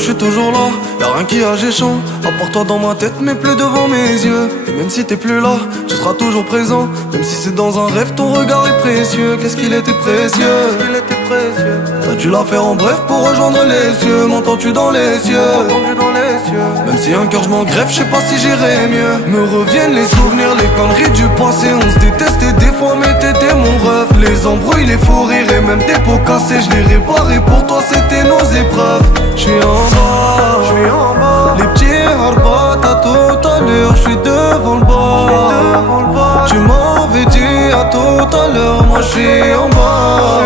je suis toujours là, y'a rien qui a géchant. À part toi dans ma tête mais plus devant mes yeux. Et même si t'es plus là, tu seras toujours présent. Même si c'est dans un rêve, ton regard est précieux. Qu'est-ce qu'il était précieux, t'as dû la faire en bref pour rejoindre les cieux. M'entends-tu dans les yeux, même si un cœur je m'en greffe, je sais pas si j'irai mieux. Me reviennent les souvenirs, les conneries du passé. On se détestait des fois mais t'étais mon rêve. Les embrouilles, les fous rires et même tes pots cassés, je les réparais pour toi, c'était nos épreuves. J'suis en bas, les petits harbats à tout à l'heure, j'suis devant le bas. Tu m'avais dit à tout à l'heure, moi j'suis en bas.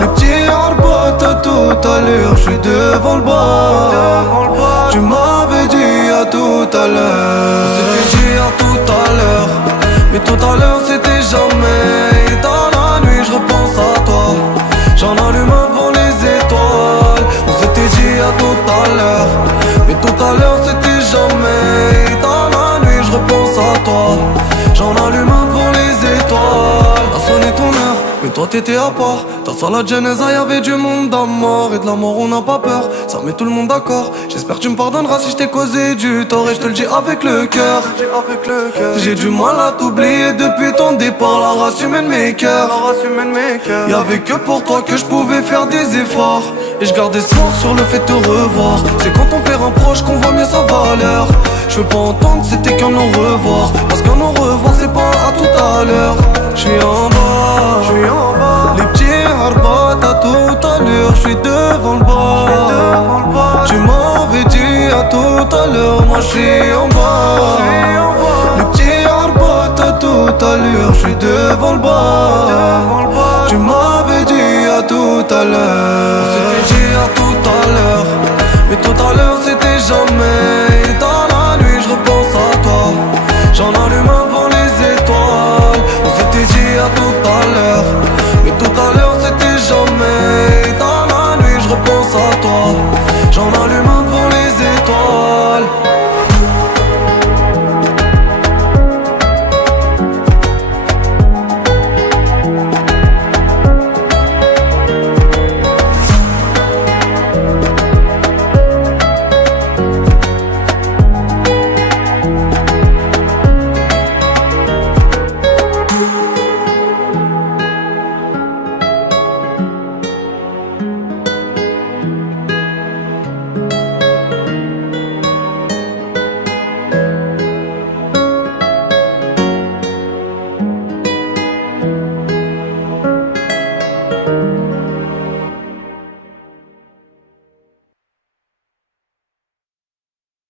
Les petits harbats à tout à l'heure, j'suis devant le bas. Tu m'avais dit à tout à l'heure. On s'était dit à tout à l'heure, mais tout à l'heure c'était jamais. Et dans la nuit je repense à toi, j'en allume un devant les étoiles. On s'était dit à tout à l'heure, mais tout à l'heure c'était jamais. Et dans la nuit je repense à toi, j'en allume un devant les étoiles. T'as sonné ton heure, mais toi t'étais à part. Dans ça la genèse, y'avait du monde à mort. Et de la mort on n'a pas peur, ça met tout le monde d'accord. J'espère que tu me pardonneras si je t'ai causé du tort. Et je te le dis avec le cœur, j'ai du mal à t'oublier depuis ton départ. La race humaine mes cœurs, y'avait que pour toi que je pouvais faire des efforts. Et je garde espoir sur le fait de te revoir. C'est quand on perd un proche qu'on voit mieux sa valeur. Je veux pas entendre c'était qu'un au revoir, parce qu'un au revoir c'est pas à tout à l'heure. J'suis en bas, les petits harbats à tout à l'heure, j'suis devant le bas. Tu m'avais dit à tout à l'heure, moi j'suis en bas. Les petits harbats à tout à l'heure, j'suis devant le bas. Tu m'avais dit à tout à l'heure. On s'était dit à tout à l'heure, mais tout à l'heure c'était jamais. Et dans la nuit je repense à toi, j'en allume un devant les étoiles. On s'était dit à tout à l'heure, mais tout à l'heure c'était jamais. Et dans la nuit je repense à toi, j'en allume un